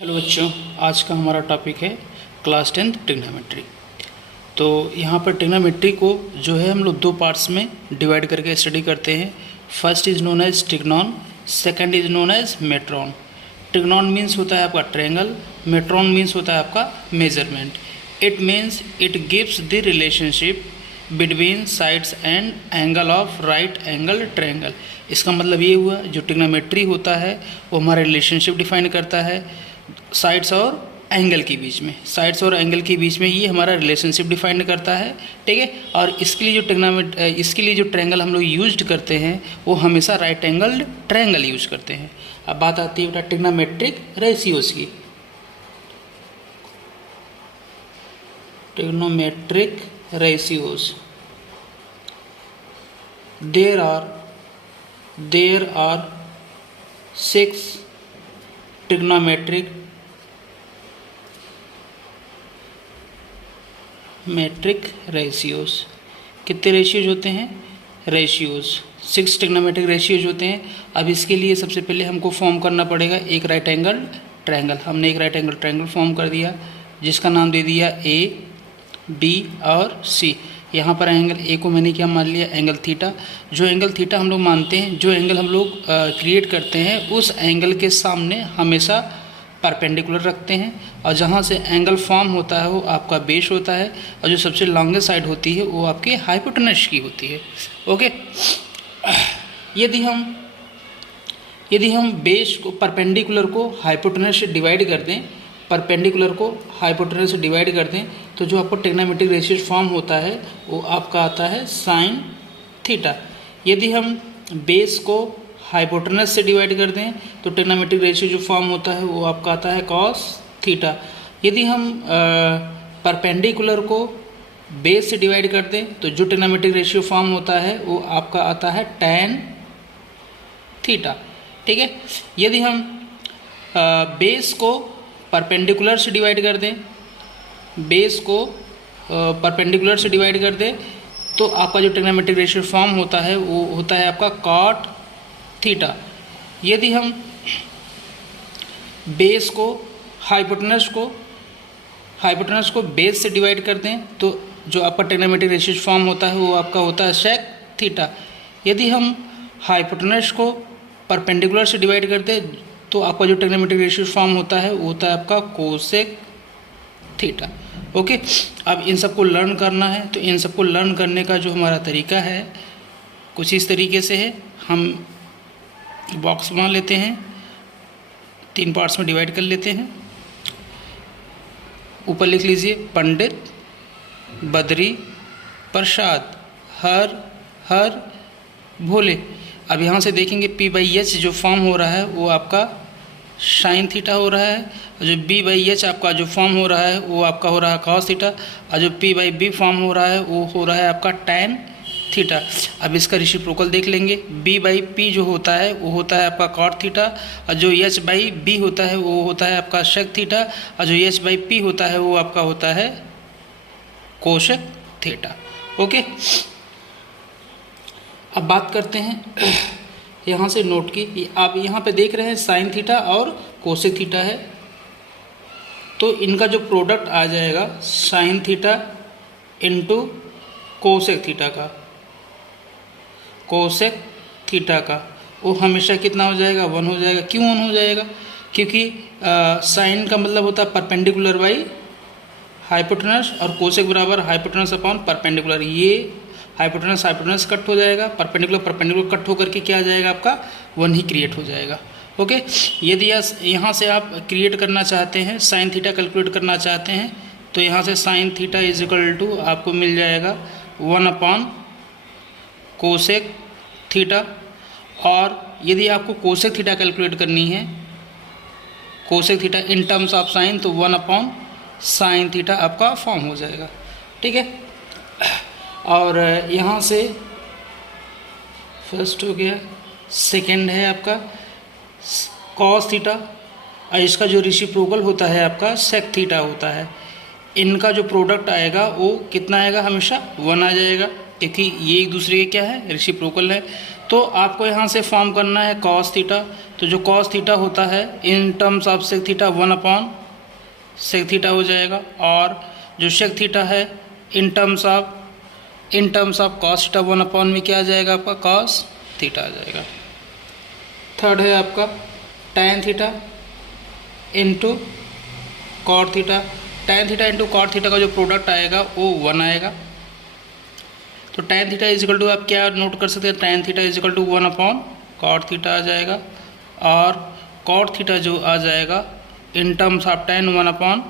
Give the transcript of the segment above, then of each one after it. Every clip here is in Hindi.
हेलो बच्चों, आज का हमारा टॉपिक है क्लास 10th ट्रिग्नोमेट्री। तो यहाँ पर ट्रिग्नोमेट्री को जो है हम लोग दो पार्ट्स में डिवाइड करके स्टडी करते हैं। First is known as trigon, second is known as metron. Trigon means होता है आपका ट्रायंगल, मेट्रॉन मीन्स होता है आपका measurement. It means it gives the relationship between sides and angle of right angle triangle. इसका मतलब ये हुआ जो ट्रिग्नोमेट्री होता है वो हमारा रिलेशनशिप डिफाइन करता है साइड्स और एंगल के बीच में। साइड्स और एंगल के बीच में ये हमारा रिलेशनशिप डिफाइन करता है, ठीक है। और इसके लिए जो ट्रायंगल हम लोग यूज करते हैं वो हमेशा राइट एंगल ट्रायंगल यूज करते हैं। अब बात आती है बेटा ट्रिग्नोमेट्रिक रेशियोज की। Trigonometric ratios, there are 6 trigonometric ratios. कितने रेशियोज होते हैं? रेशियोज 6 ट्रिग्नोमेट्रिक रेशियोज होते हैं। अब इसके लिए सबसे पहले हमको फॉर्म करना पड़ेगा एक राइट एंगल ट्रायंगल। हमने एक राइट एंगल ट्रायंगल फॉर्म कर दिया जिसका नाम दे दिया ए, बी और सी। यहाँ पर एंगल ए को मैंने क्या मान लिया? Angle theta. जो एंगल थीटा हम लोग मानते हैं, जो एंगल हम लोग क्रिएट करते हैं, उस एंगल के सामने हमेशा परपेंडिकुलर रखते हैं। और जहाँ से एंगल फॉर्म होता है वो आपका बेस होता है, और जो सबसे लॉन्गेस्ट साइड होती है वो आपकी हाइपोटेनस की होती है। ओके, यदि हम बेस को परपेंडिकुलर को हाइपोटेनस से डिवाइड कर दें, तो जो आपको ट्रिग्नोमेट्रिक रेशियो फॉर्म होता है वो आपका आता है साइन थीटा। यदि हम बेस को हाइपोटेनस से डिवाइड कर दें तो ट्रिग्नोमेट्रिक रेशियो जो फॉर्म होता है वो आपका आता है कॉस थीटा। यदि हम परपेंडिकुलर को बेस से डिवाइड कर दें तो जो ट्रिग्नोमेट्रिक रेशियो फॉर्म होता है वो आपका आता है टैन थीटा, ठीक है। यदि हम बेस को परपेंडिकुलर से डिवाइड कर दें, तो आपका जो ट्रिग्नोमेट्रिक रेशियो फॉर्म होता है वो होता है आपका कॉट थीटा। यदि हम बेस को हाइपोटेनस को बेस से डिवाइड कर दें तो जो आपका ट्रिग्नोमेट्रिक रेशियो फॉर्म होता है वो आपका होता है सेक थीटा। यदि हम हाइपोटेनस को परपेंडिकुलर से डिवाइड कर दें तो आपका जो ट्रिग्नोमेट्रिक रेशियो फॉर्म होता है वो होता है आपका कोसेक थीटा। ओके, अब इन सबको लर्न करना है। तो इन सबको लर्न करने का जो हमारा तरीका है कुछ इस तरीके से है। हम बॉक्स बना लेते हैं, 3 पार्ट्स में डिवाइड कर लेते हैं। ऊपर लिख लीजिए पंडित बद्री प्रसाद हर भोले। अब यहाँ से देखेंगे P/H जो फॉर्म हो रहा है वो आपका साइन थीटा हो रहा है, और जो B/H आपका जो फॉर्म हो रहा है वो आपका हो रहा है कॉस थीटा, और जो P/B फॉर्म हो रहा है वो हो रहा है आपका टैन थीटा। अब इसका रेसिप्रोकल देख लेंगे। B/P जो होता है वो होता है आपका कॉट थीटा, और जो H/B होता है वो होता है आपका सेक थीटा, और जो H/P होता है वो आपका होता है कोसेक थीटा। ओके, अब बात करते हैं यहाँ से नोट की। आप यहाँ पे देख रहे हैं साइन थीटा और कोसेक थीटा है, तो इनका जो प्रोडक्ट आ जाएगा sine theta into cosec theta का वो हमेशा कितना हो जाएगा? 1 हो जाएगा। क्यों 1 हो जाएगा? क्योंकि साइन का मतलब होता है परपेंडिकुलर बाई हाइपोटेनस, और कोसेक बराबर हाइपोटेनस अपॉन परपेंडिकुलर। ये हाइपोटेनस कट हो जाएगा, परपेंडिकुलर कट होकर के क्या आ जाएगा? आपका 1 ही क्रिएट हो जाएगा। ओके, यदि यहाँ से आप क्रिएट करना चाहते हैं, साइन थीटा कैलकुलेट करना चाहते हैं, तो यहाँ से sine theta is equal to आपको मिल जाएगा 1 अपॉन कोसेक थीटा। और यदि आपको कोसेक थीटा कैलकुलेट करनी है, cosec theta in terms of sine, तो 1 अपॉन साइन थीटा आपका फॉर्म हो जाएगा, ठीक है। और यहाँ से फर्स्ट हो गया, सेकंड है आपका कॉस थीटा, और इसका जो रेसिप्रोकल होता है आपका सेक थीटा होता है। इनका जो प्रोडक्ट आएगा वो कितना आएगा? हमेशा 1 आ जाएगा, क्योंकि ये एक दूसरे के क्या है? रेसिप्रोकल है। तो आपको यहाँ से फॉर्म करना है कॉस थीटा। तो जो कॉस थीटा होता है in terms of sec theta 1/सेक थीटा हो जाएगा, और जो सेक थीटा है in terms of cos theta 1 में क्या आ जाएगा आपका कॉस थीटा आ जाएगा। थर्ड है आपका tan theta into cot theta. Tan theta into cot theta का जो प्रोडक्ट आएगा वो 1 आएगा। तो tan theta is equal to आप क्या नोट कर सकते हैं, tan theta is equal to 1/कॉट थीटा आ जाएगा, और कॉट थीटा जो आ जाएगा इन टर्म्स ऑफ टैन 1/टैन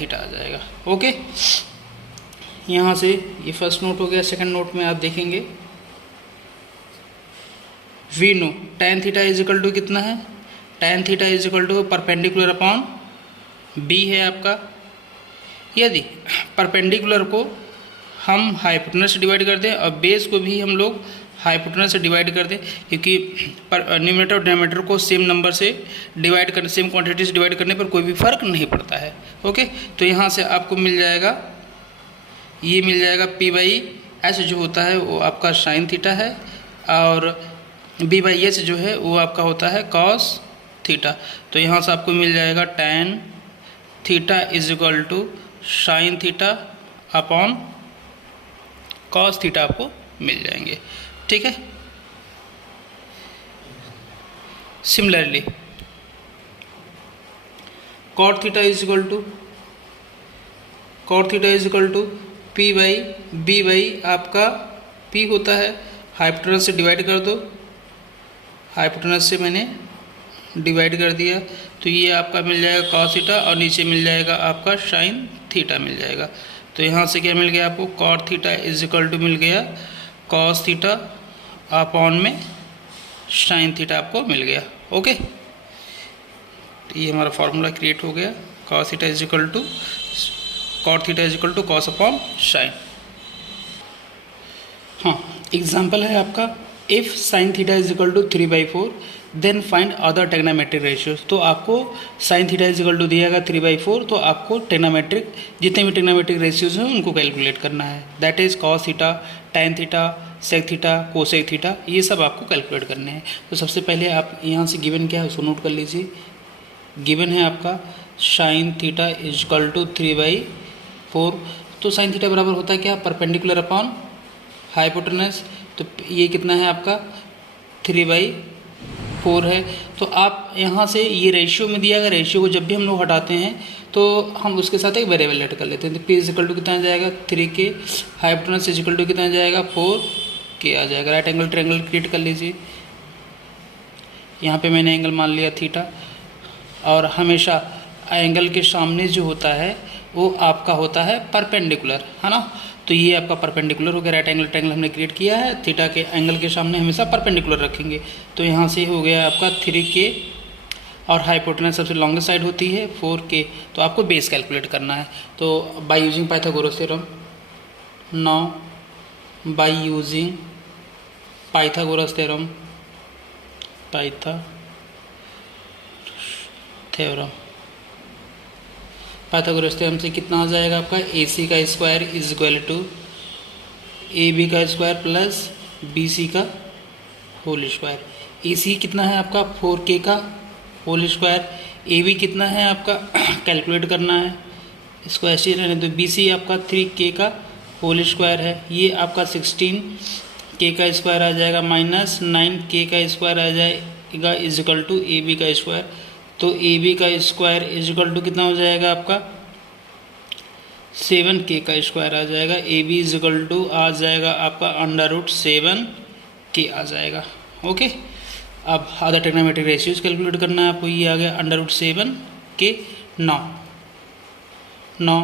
थीटा आ जाएगा। ओके, यहाँ से ये फर्स्ट नोट हो गया। सेकंड नोट में आप देखेंगे we know tan theta is equal to कितना है, tan theta is equal to perpendicular upon B है आपका। यदि परपेंडिकुलर को हम हाइपोटेनस से डिवाइड कर दें और बेस को भी हम लोग हाइपोटेनस से डिवाइड कर दें, क्योंकि न्यूमरेटर और डिनोमिनेटर को सेम नंबर से डिवाइड करने, सेम क्वांटिटी से डिवाइड करने पर कोई भी फर्क नहीं पड़ता है। ओके, तो यहाँ से आपको मिल जाएगा, ये मिल जाएगा पी बाई एच जो होता है वो आपका साइन थीटा है, और बी बाई एच जो है वो आपका होता है कॉस थीटा। तो यहाँ से आपको मिल जाएगा tan theta is equal to sine theta upon cos theta आपको मिल जाएंगे। ठीक है, similarly cot theta is equal to P by B by आपका पी होता है, हाइपोटेनस से डिवाइड कर दो, हाइपोटेनस से मैंने डिवाइड कर दिया, तो ये आपका मिल जाएगा कॉस थीटा, और नीचे मिल जाएगा आपका साइन थीटा मिल जाएगा। तो यहाँ से क्या मिल गया आपको, cot theta is equal to मिल गया कॉस थीटा अपॉन में साइन थीटा आपको मिल गया। ओके, तो ये हमारा फॉर्मूला क्रिएट हो गया, cos theta is equal to cot theta is equal to cos upon sine. हाँ, एग्जाम्पल है आपका, if sine theta is equal to 3/4 then find other trigonometric ratios. तो आपको sine theta is equal to दिएगा 3/4, तो आपको टेग्नामेट्रिक जितने भी टेग्नामेट्रिक रेशियोज हैं उनको कैलकुलेट करना है। That is cos theta, tan theta, sec theta, cosec theta, ये सब आपको कैलकुलेट करने हैं। तो सबसे पहले आप यहाँ से गिवन क्या है उसको नोट कर लीजिए। गिवन है आपका sine theta is equal to 3/4। तो साइन थीटा बराबर होता है क्या, परपेंडिकुलर अपॉन हाइपोटेनस। तो ये कितना है आपका 3/4 है। तो आप यहाँ से ये रेशियो में दिया गया, रेशियो को जब भी हम लोग हटाते हैं तो हम उसके साथ एक वेरिएबल ऐड कर लेते हैं। तो पी इज इक्वल टू कितना आ जाएगा 3k, hypotenuse is equal to कितना आ जाएगा 4k आ जाएगा। राइट एंगल ट्रायंगल क्रिएट कर लीजिए। यहाँ पे मैंने एंगल मान लिया थीटा, और हमेशा एंगल के सामने जो होता है वो आपका होता है परपेंडिकुलर, है ना। तो ये आपका परपेंडिकुलर हो गया। राइट एंगल ट्रायंगल हमने क्रिएट किया है, थीटा के एंगल के सामने हमेशा परपेंडिकुलर रखेंगे। तो यहाँ से हो गया आपका 3k, और हाइपोटेनस सबसे लॉन्गेस्ट साइड होती है 4k। तो आपको बेस कैलकुलेट करना है। तो by using Pythagoras theorem, now by using Pythagoras theorem, Pythagoras theorem से कितना आ जाएगा आपका, AC का square is equal to AB का स्क्वायर प्लस BC का होल स्क्वायर। AC कितना है आपका 4k का होल स्क्वायर, AB कितना है आपका कैलकुलेट करना है, इसको ऐसे ही रहने दो। BC आपका 3k का होल स्क्वायर है, ये आपका 16k का स्क्वायर आ जाएगा, माइनस 9k का स्क्वायर आ जाएगा इज इक्वल टू AB का स्क्वायर। तो AB का स्क्वायर इज इक्वल टू कितना हो जाएगा आपका 7k का स्क्वायर आ जाएगा। AB इज इक्वल टू आ जाएगा आपका √7k आ जाएगा। ओके, अब अदर ट्रिग्नोमेट्रिक रेशियोज कैलकुलेट करना है आपको। ये आ गया √7k। Now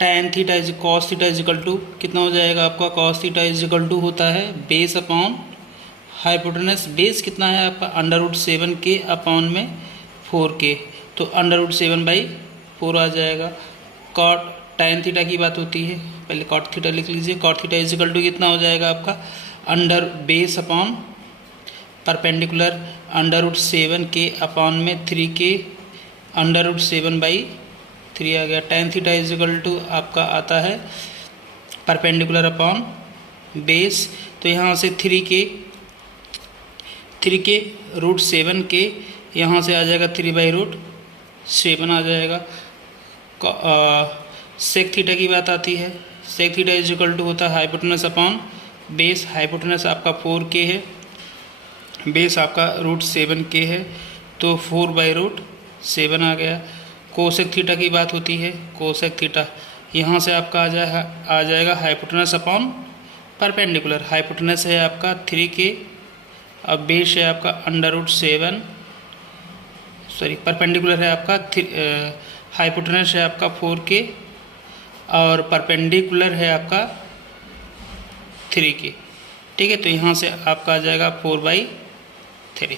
tan theta is cos theta is equal to कितना हो जाएगा आपका, cos theta is equal to होता है बेस अपॉन हाइपोटेनस। बेस कितना है आपका √7k अपॉन में 4k, तो √7/4 आ जाएगा। कॉट टैन थीटा की बात होती है, पहले कॉट थीटा लिख लीजिए। Cot theta is equal to कितना हो जाएगा आपका under base upon perpendicular √7k upon में 3k √7/3 आ गया। Tan theta is equal to आपका आता है परपेंडिकुलर अपॉन बेस, तो यहाँ से 3k रूट 7k, यहाँ से आ जाएगा 3/√7 आ जाएगा। सेक थीटा की बात आती है, sec theta is equal to होता है हाइपोटेनस अपॉन बेस। हाइपोटेनस आपका 4k है, बेस आपका √7k है, तो 4/√7 आ गया। कोसेक थीटा की बात होती है, कोसेक थीटा यहाँ से आपका आ जाएगा हाइपोटेनस अपॉन परपेंडिकुलर। हाइपोटेनस है आपका 3k, अब बेस है आपका √7, सॉरी परपेंडिकुलर है आपका हाइपोटेनस है आपका 4k और परपेंडिकुलर है आपका 3k। ठीक है, तो यहाँ से आपका आ जाएगा 4/3।